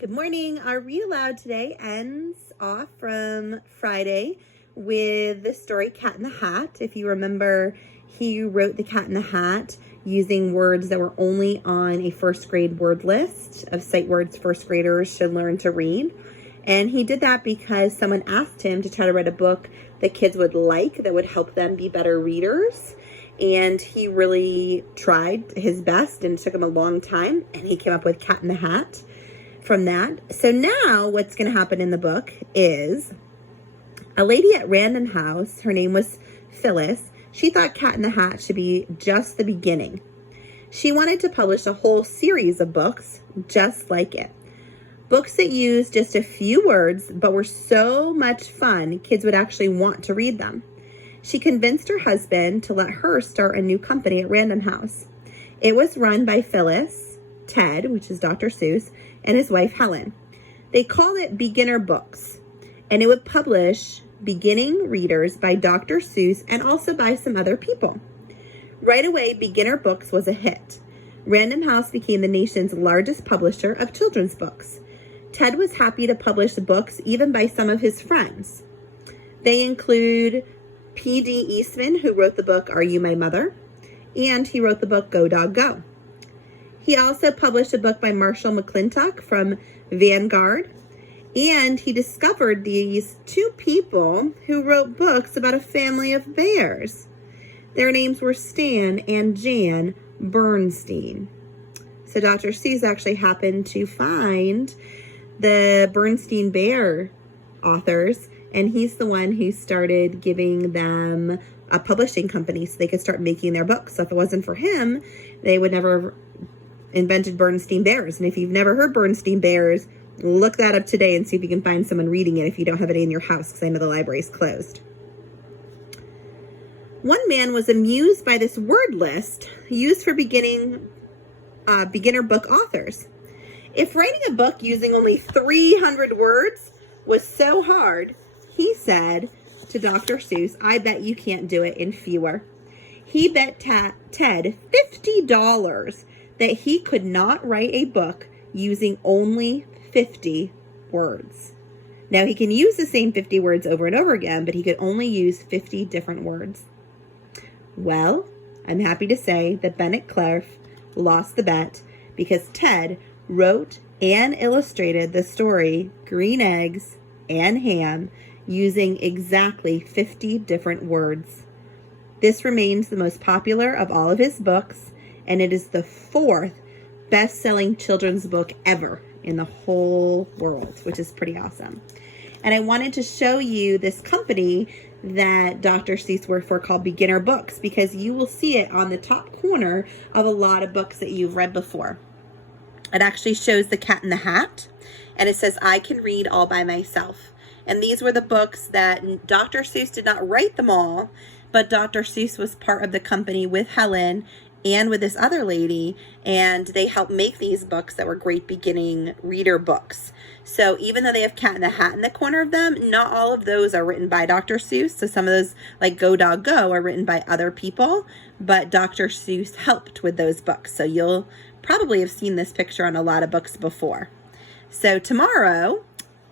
Good morning. Our read aloud today ends off from Friday with the story Cat in the Hat. If you remember, he wrote the Cat in the Hat using words that were only on a first grade word list of sight words first graders should learn to read. And he did that because someone asked him to try to write a book that kids would like, that would help them be better readers. And he really tried his best, and it took him a long time, and he came up with Cat in the Hat from that. So now what's going to happen in the book is a lady at Random House, her name was Phyllis, she thought Cat in the Hat should be just the beginning. She wanted to publish a whole series of books just like it. Books that used just a few words but were so much fun, kids would actually want to read them. She convinced her husband to let her start a new company at Random House. It was run by Phyllis, Ted, which is Dr. Seuss, and his wife, Helen. They called it Beginner Books, and it would publish beginning readers by Dr. Seuss and also by some other people. Right away, Beginner Books was a hit. Random House became the nation's largest publisher of children's books. Ted was happy to publish books even by some of his friends. They include P.D. Eastman, who wrote the book Are You My Mother? And he wrote the book Go Dog Go. He also published a book by Marshall McClintock from Vanguard, and he discovered these two people who wrote books about a family of bears. Their names were Stan and Jan Bernstein. So Dr. Seuss actually happened to find the Bernstein Bear authors, and he's the one who started giving them a publishing company so they could start making their books. So if it wasn't for him, they would never have invented Bernstein Bears. And if you've never heard Bernstein Bears, look that up today and see if you can find someone reading it if you don't have it in your house, because I know the library's closed. One man was amused by this word list used for beginner book authors. If writing a book using only 300 words was so hard, he said to Dr. Seuss, I bet you can't do it in fewer. He bet Ted $50 that he could not write a book using only 50 words. Now, he can use the same 50 words over and over again, but he could only use 50 different words. Well, I'm happy to say that Bennett Clark lost the bet because Ted wrote and illustrated the story Green Eggs and Ham using exactly 50 different words. This remains the most popular of all of his books, and it is the 4th best-selling children's book ever in the whole world, which is pretty awesome. And I wanted to show you this company that Dr. Seuss worked for called Beginner Books, because you will see it on the top corner of a lot of books that you've read before. It actually shows the Cat in the Hat, and it says, I can read all by myself. And these were the books that Dr. Seuss did not write them all, but Dr. Seuss was part of the company with Helen and with this other lady, and they helped make these books that were great beginning reader books. So even though they have Cat in the Hat in the corner of them, not all of those are written by Dr. Seuss. So some of those, like Go Dog Go, are written by other people, but Dr. Seuss helped with those books. So you'll probably have seen this picture on a lot of books before. So tomorrow,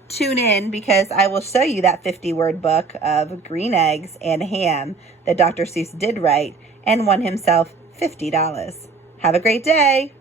tune in, because I will show you that 50-word book of Green Eggs and Ham that Dr. Seuss did write and won himself $50. Have a great day.